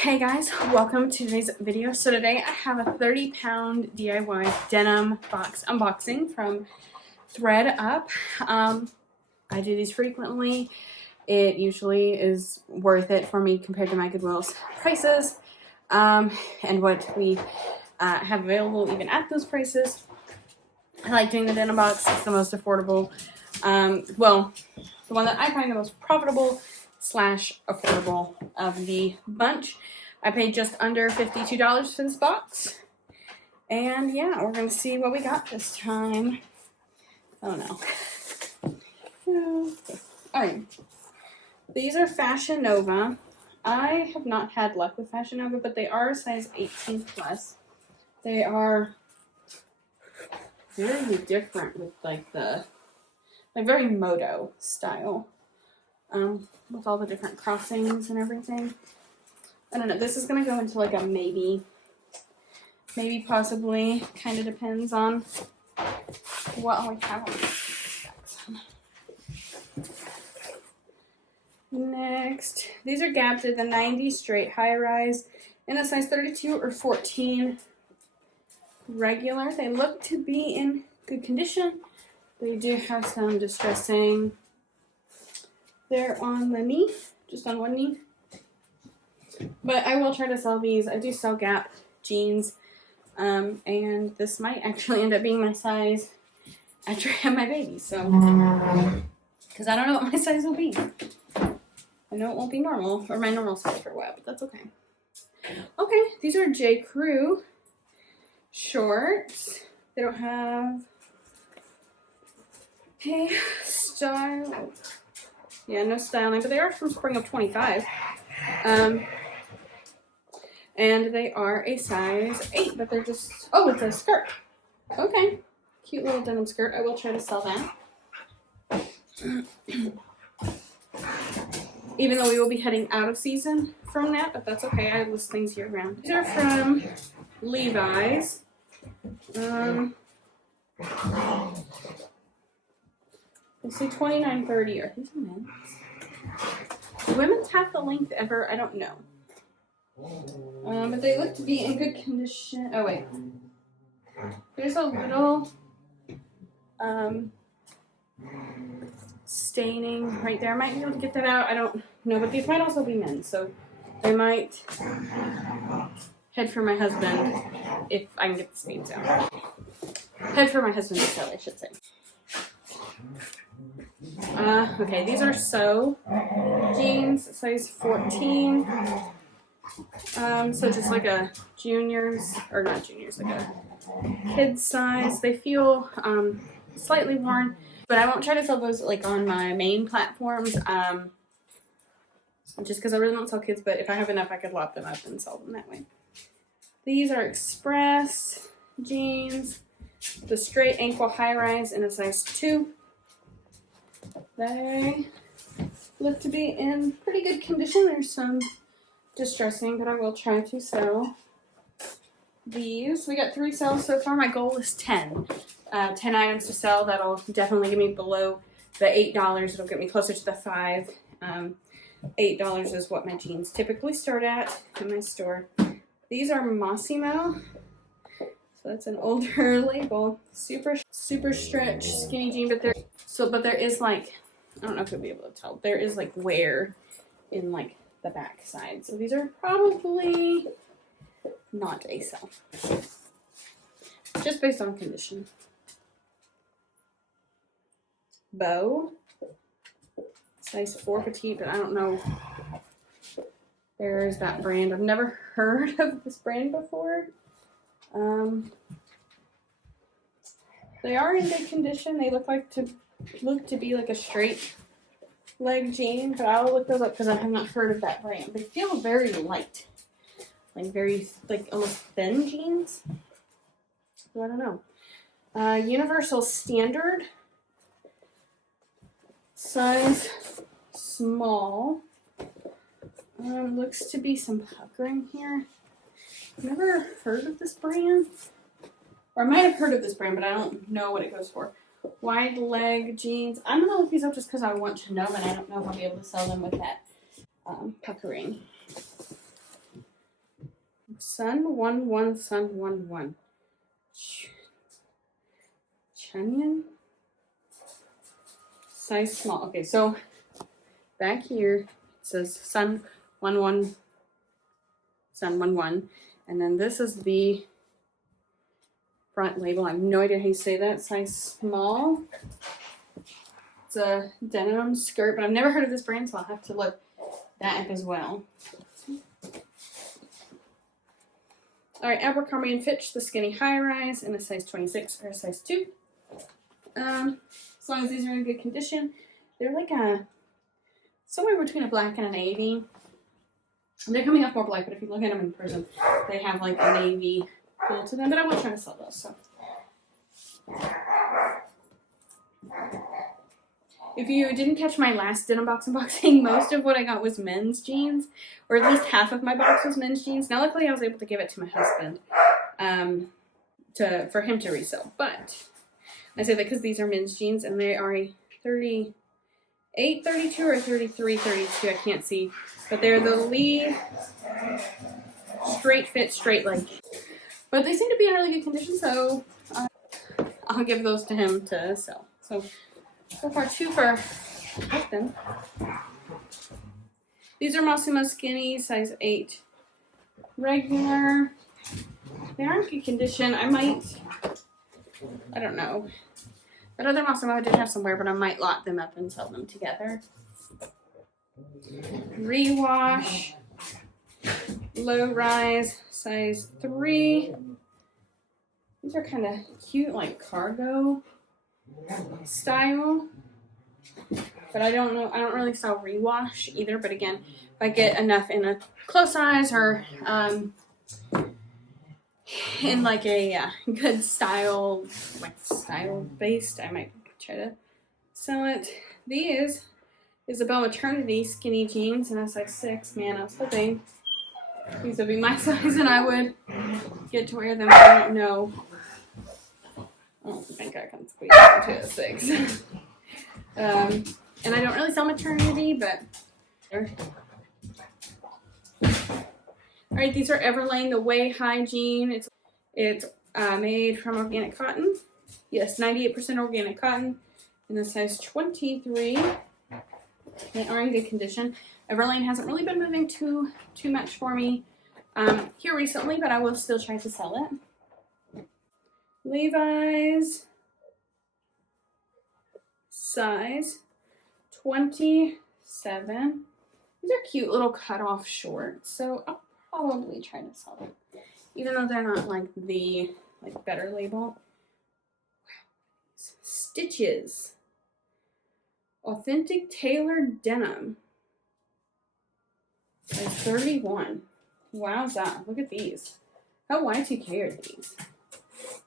Hey guys, welcome to today's video. So today I have a 30-pound DIY denim box unboxing from ThredUp. I do these frequently. It usually is worth it for me compared to my Goodwill's prices and what we have available even at those prices. I like doing the denim box. It's the most affordable. Well, the one that I find the most profitable / affordable of the bunch. I paid just under $52 for this box. And yeah, we're going to see what we got this time. Oh no. Alright. These are Fashion Nova. I have not had luck with Fashion Nova, but they are size 18 plus. They are very different with like very moto style. With all the different crossings and everything. I don't know. This is going to go into like a maybe possibly. Kind of depends on what I have on this. Next, these are Gap. They're the 90 straight high rise in a size 32 or 14 regular. They look to be in good condition. They do have some distressing. They're on the knee, just on one knee. But I will try to sell these. I do sell Gap jeans. And this might actually end up being my size after I have my baby. So, because I don't know what my size will be. I know it won't be normal, or my normal size for a while, but that's okay. Okay, these are J. Crew shorts. They don't have a style. Yeah, no styling, but they are from spring of 25. And they are a size 8, but they're just, oh, it's a skirt. Okay. Cute little denim skirt. I will try to sell that. Even though we will be heading out of season from that, but that's okay. I list things year round. These are from Levi's. They say $29.30. Are these men's? Do women's have the length ever? I don't know. But they look to be in good condition. Oh wait, there's a little staining right there. I might be able to get that out. I don't know, but these might also be men's, so I might head for my husband if I can get the stains out. Head for my husband to sell, I should say. Okay, these are So jeans, size 14. So just like a juniors, or not juniors, like a kid's size. They feel slightly worn, but I won't try to sell those like on my main platforms. Just because I really don't sell kids, but if I have enough, I could lop them up and sell them that way. These are Express jeans, the straight ankle high rise in a size 2. They look to be in pretty good condition. There's some distressing, but I will try to sell these. We got 3 sales so far. My goal is 10. 10 items to sell. That'll definitely get me below the $8. It'll get me closer to the $5. $8 is what my jeans typically start at in my store. These are Massimo. So that's an older label. Super stretch skinny jean, but there is like, I don't know if you'll be able to tell. There is like wear in like the back side. So these are probably not a sell. Just based on condition. Bow. Size 4 petite, but I don't know. There's that brand. I've never heard of this brand before. They are in good condition. They look to be like a straight leg jean, but I'll look those up because I have not heard of that brand. They feel very light, like very almost thin jeans. So I don't know. Universal Standard, size small. Looks to be some puckering here. I've never heard of this brand. Or I might have heard of this brand, but I don't know what it goes for. Wide leg jeans. I'm going to look these up just because I want to know, and I don't know if I'll be able to sell them with that puckering. Sun 11 Sun 11. Chunyan. Size small. Okay, so back here it says Sun 11 Sun 11, and then this is the front label. I have no idea how you say that. Size small. It's a denim skirt, but I've never heard of this brand, so I'll have to look that up as well. All right, Abercrombie and Fitch, the skinny high rise in a size 26 or a size 2. As long as these are in good condition, they're like somewhere between a black and a navy. They're coming off more black, but if you look at them in person, they have like a navy feel to them. But I will try to sell those. So, if you didn't catch my last denim box unboxing, most of what I got was men's jeans, or at least half of my box was men's jeans. Now, luckily, I was able to give it to my husband for him to resell. But I say that because these are men's jeans, and they are a 38, 32, or 33, 32. I can't see, but they're the Lee straight fit, straight leg. But they seem to be in really good condition, so I'll give those to him to sell. So far, 2 for husband. These are Mossimo Skinny, size 8 regular. They are in good condition. I don't know. That other Mossimo I did have somewhere, but I might lot them up and sell them together. Rewash, low rise, size 3. These are kind of cute, like cargo style. But I don't know. I don't really sell rewash either. But again, if I get enough in a close size or in like a good style, like style based, I might try to sell it. These Isabel Maternity skinny jeans in a size 6. Man, I was hoping these would be my size and I would get to wear them. I don't know. I don't think I can squeeze into a 6. And I don't really sell maternity, but alright, these are Everlane, the Way High jean. It's made from organic cotton. Yes, 98% organic cotton in the size 23. They are in good condition. Everlane hasn't really been moving too much for me here recently, but I will still try to sell it. Levi's, size 27. These are cute little cut-off shorts, so I'll probably try to sell them, even though they're not like the better label. Wow. Stitches, authentic tailored denim, size 31. Wowza! Look at these. How Y2K are these?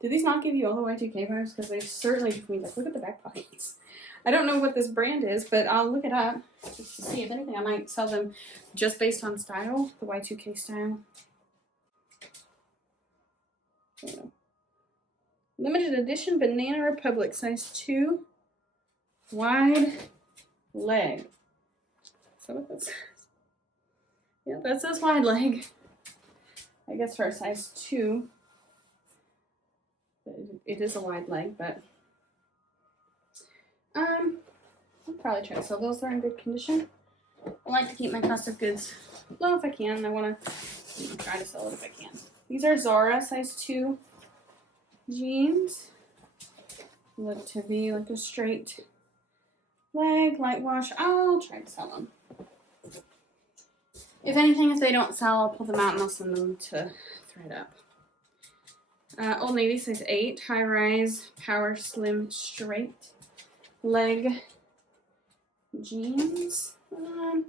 Do these not give you all the Y2K vibes? Because they certainly give me like, look at the back pockets. I don't know what this brand is, but I'll look it up just to see. If anything, I might sell them just based on style, the Y2K style. Limited edition Banana Republic, size 2, wide leg. So what that says? Yeah, that says wide leg. I guess for a size 2. It is a wide leg, but I'll probably try to sell those. They're in good condition. I like to keep my cost of goods low if I can. I want to try to sell it if I can. These are Zara size 2 jeans. Look to be like a straight leg, light wash. I'll try to sell them. If anything, if they don't sell, I'll pull them out and I'll send them to ThredUp. Old Navy size 8, high rise, power slim straight leg jeans. I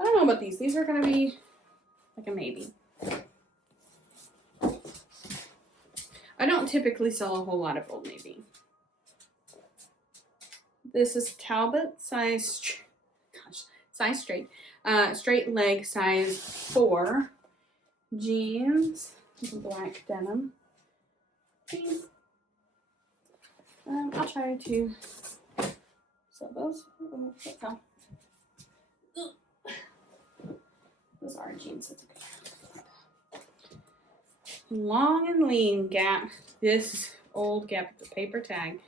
don't know about these. These are going to be like a maybe. I don't typically sell a whole lot of Old Navy. This is Talbot size straight. Straight leg size 4 jeans. Black denim. I'll try to sell those. Those are jeans. That's okay. Long and Lean Gap. This old Gap with the paper tag.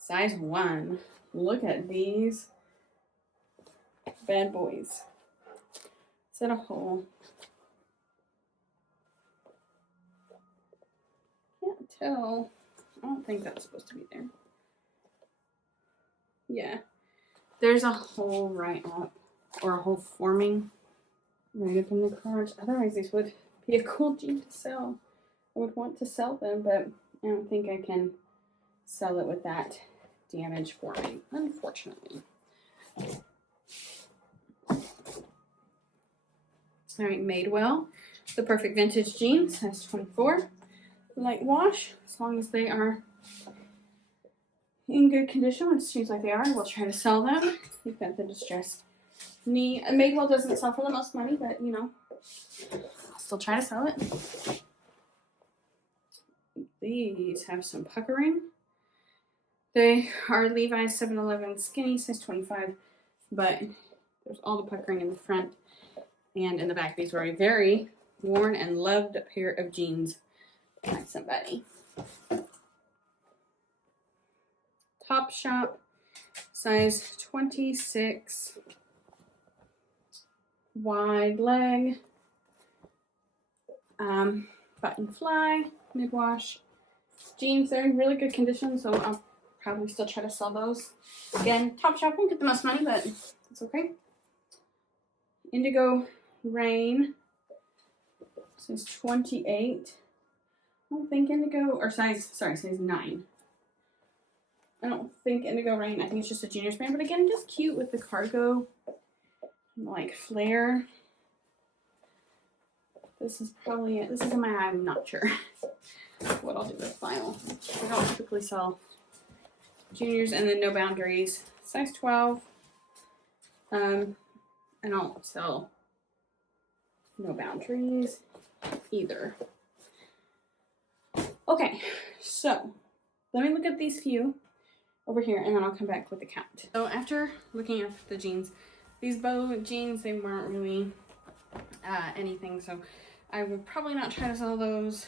Size 1. Look at these bad boys. Is that a hole? Can't tell. I don't think that's supposed to be there. Yeah. There's a hole right up, or a hole forming right up in the crotch. Otherwise, these would be a cool jean to sell. I would want to sell them, but I don't think I can sell it with that damage forming, unfortunately. All right, Madewell, the perfect vintage jeans, size 24, light wash, as long as they are in good condition, which seems like they are. We'll try to sell them. We've got the distressed knee. Madewell doesn't sell for the most money, but you know, I'll still try to sell it. These have some puckering. They are Levi's 711 skinny, size 25, but there's all the puckering in the front and in the back. These were a very worn and loved pair of jeans by somebody. Topshop, size 26, wide leg, button fly, mid-wash jeans. They're in really good condition, so I'll probably still try to sell those. Again, Topshop won't get the most money, but it's okay. Indigo Rain, size 28. I don't think Indigo, or size 9. I don't think Indigo Rain, I think it's just a junior brand, but again, just cute with the cargo, like flare. This is probably it. This is in my eye, I'm not sure what I'll do with vinyl. I don't typically sell juniors, and then No Boundaries, size 12. I don't sell No Boundaries either. Okay, so let me look at these few over here, and then I'll come back with the count. So after looking at the jeans, these bow jeans, they weren't really anything, so I would probably not try to sell those.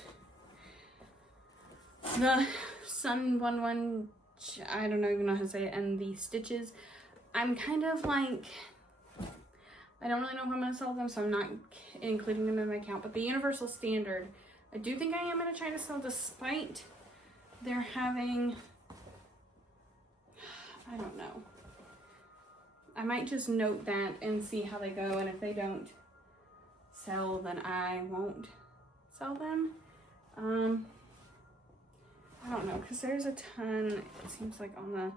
The Sun 11, I don't even know how to say it, and the Stitches, I'm kind of like, I don't really know if I'm going to sell them, so I'm not including them in my count. But the Universal Standard, I do think I am going to try to sell, despite they're having, I don't know. I might just note that and see how they go, and if they don't sell, then I won't sell them. I don't know, because there's a ton, it seems like, on the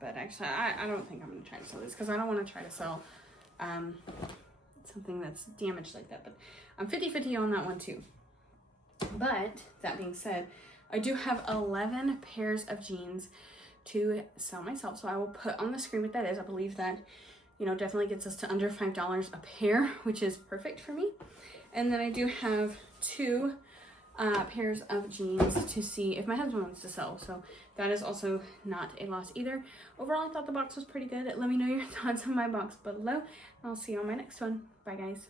bed. Actually, I don't think I'm going to try to sell this, because I don't want to try to sell something that's damaged like that. But I'm 50-50 on that one too. But that being said, I do have 11 pairs of jeans to sell myself, so I will put on the screen what that is. I believe that, you know, definitely gets us to under $5 a pair, which is perfect for me. And then I do have 2 pairs of jeans to see if my husband wants to sell, so that is also not a loss either. Overall, I thought the box was pretty good. Let me know your thoughts on my box below. I'll see you on my next one. Bye, guys.